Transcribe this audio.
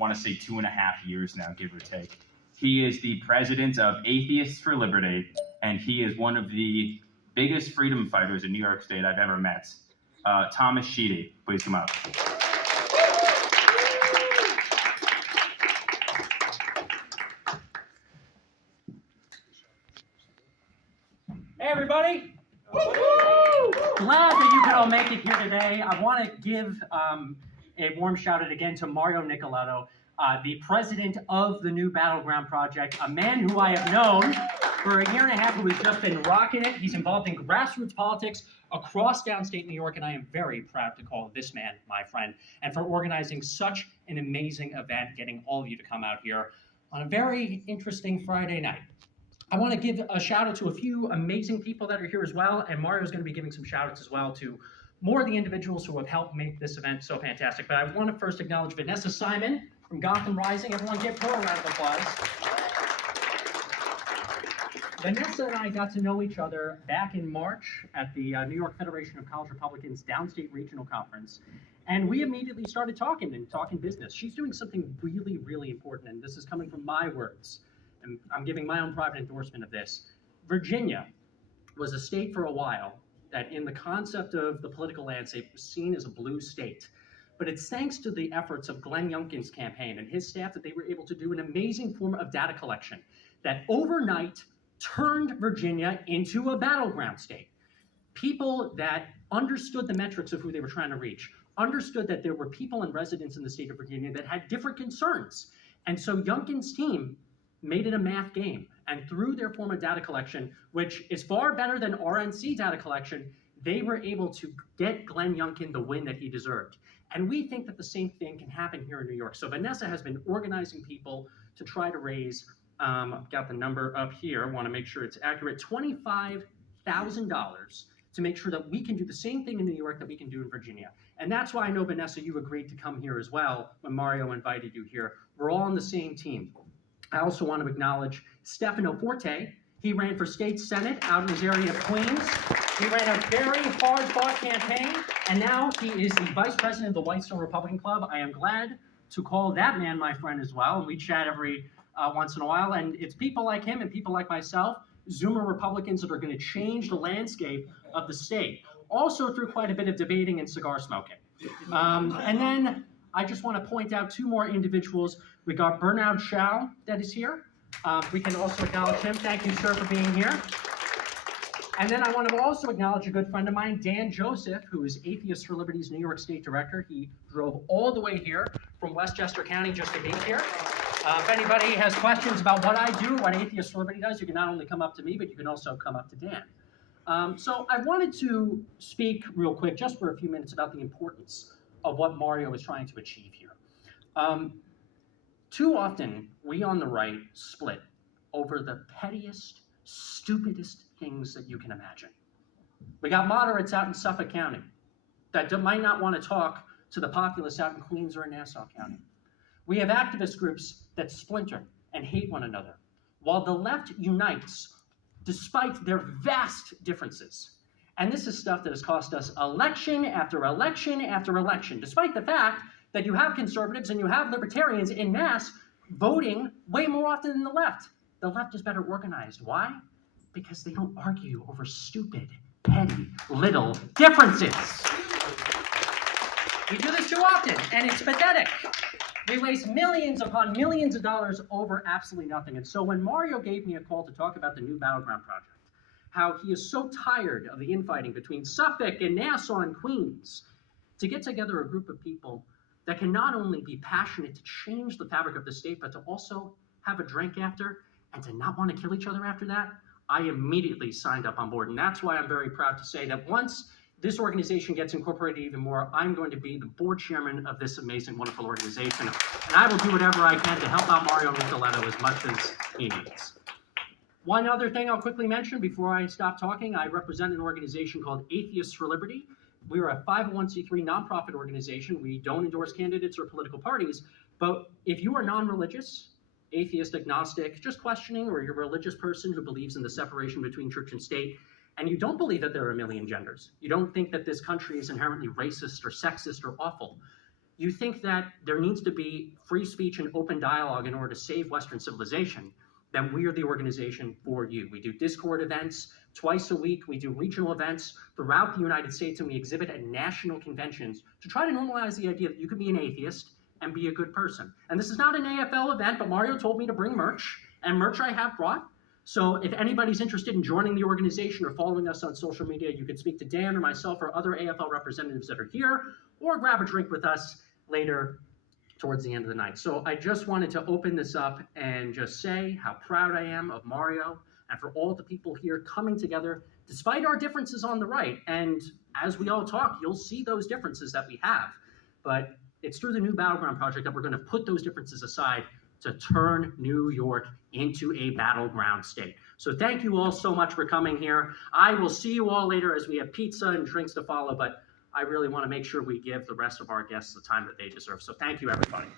want to say 2.5 years now, give or take. He is the president of Atheists for Liberty, and he is one of the biggest freedom fighters in New York State I've ever met. Thomas Sheedy, please come up. Hey, everybody. Glad that you could all make it here today. I want to give a warm shout out again to Mario Nicoletto, the president of the new Battleground project, a man who I have known for 1.5 years who has just been rocking it. He's involved in grassroots politics across downstate New York, and I am very proud to call this man my friend, and for organizing such an amazing event, getting all of you to come out here on a very interesting Friday night. I want to give a shout out to a few amazing people that are here as well, and Mario's going to be giving some shout outs as well to more of the individuals who have helped make this event so fantastic. But I want to first acknowledge Vanessa Simon from Gotham Rising. Everyone give her a round of applause. Vanessa and I got to know each other back in March at the New York Federation of College Republicans Downstate Regional Conference, and we immediately started talking business. She's doing something really, really important, and this is coming from my words. And I'm giving my own private endorsement of this. Virginia was a state for a while that in the concept of the political landscape was seen as a blue state. But it's thanks to the efforts of Glenn Youngkin's campaign and his staff that they were able to do an amazing form of data collection that overnight turned Virginia into a battleground state. People that understood the metrics of who they were trying to reach, understood that there were people and residents in the state of Virginia that had different concerns. And so Youngkin's team made it a math game. And through their form of data collection, which is far better than RNC data collection, they were able to get Glenn Youngkin the win that he deserved. And we think that the same thing can happen here in New York. So Vanessa has been organizing people to try to raise, I've got the number up here, I want to make sure it's accurate, $25,000 to make sure that we can do the same thing in New York that we can do in Virginia. And that's why I know, Vanessa, you agreed to come here as well when Mario invited you here. We're all on the same team. I also want to acknowledge Stefano Forte. He ran for state senate out in his area of Queens. He ran a very hard-fought campaign, and now he is the vice president of the Whitestone Republican Club. I am glad to call that man my friend as well. We chat every once in a while, and it's people like him and people like myself, Zoomer Republicans, that are going to change the landscape of the state, also through quite a bit of debating and cigar smoking. And then I just want to point out two more individuals. We got Bernard Shaw that is here. We can also acknowledge him. Thank you, sir, for being here. And then I want to also acknowledge a good friend of mine, Dan Joseph, who is Atheists for Liberty's New York State Director. He drove all the way here from Westchester County just to be here. If anybody has questions about what I do, what Atheists for Liberty does, you can not only come up to me, but you can also come up to Dan. So I wanted to speak real quick, just for a few minutes, about the importance of what Mario is trying to achieve here. Too often, we on the right split over the pettiest, stupidest things that you can imagine. We got moderates out in Suffolk County that might not want to talk to the populace out in Queens or in Nassau County. We have activist groups that splinter and hate one another, while the left unites despite their vast differences. And this is stuff that has cost us election after election after election, despite the fact that you have conservatives and you have libertarians en masse voting way more often than the left. The left is better organized. Why? Because they don't argue over stupid, petty, little differences. We do this too often, and it's pathetic. We waste millions upon millions of dollars over absolutely nothing. And so when Mario gave me a call to talk about the new Battleground project, how he is so tired of the infighting between Suffolk and Nassau and Queens, to get together a group of people that can not only be passionate to change the fabric of the state, but to also have a drink after and to not want to kill each other after that, I immediately signed up on board. And that's why I'm very proud to say that once this organization gets incorporated even more, I'm going to be the board chairman of this amazing, wonderful organization. And I will do whatever I can to help out Mario Nicoletto as much as he needs. One other thing I'll quickly mention before I stop talking, I represent an organization called Atheists for Liberty. We are a 501c3 nonprofit organization. We don't endorse candidates or political parties, but if you are non-religious, atheist, agnostic, just questioning, or you're a religious person who believes in the separation between church and state, and you don't believe that there are a million genders, you don't think that this country is inherently racist or sexist or awful, you think that there needs to be free speech and open dialogue in order to save Western civilization, then we are the organization for you. We do Discord events twice a week. We do regional events throughout the United States, and we exhibit at national conventions to try to normalize the idea that you could be an atheist and be a good person. And this is not an AFL event, but Mario told me to bring merch, and merch I have brought. So if anybody's interested in joining the organization or following us on social media, you can speak to Dan or myself or other AFL representatives that are here, or grab a drink with us later towards the end of the night. So I just wanted to open this up and just say how proud I am of Mario and for all the people here coming together, despite our differences on the right. And as we all talk, you'll see those differences that we have. But it's through the new Battleground project that we're going to put those differences aside to turn New York into a battleground state. So thank you all so much for coming here. I will see you all later as we have pizza and drinks to follow, but I really want to make sure we give the rest of our guests the time that they deserve. So thank you, everybody.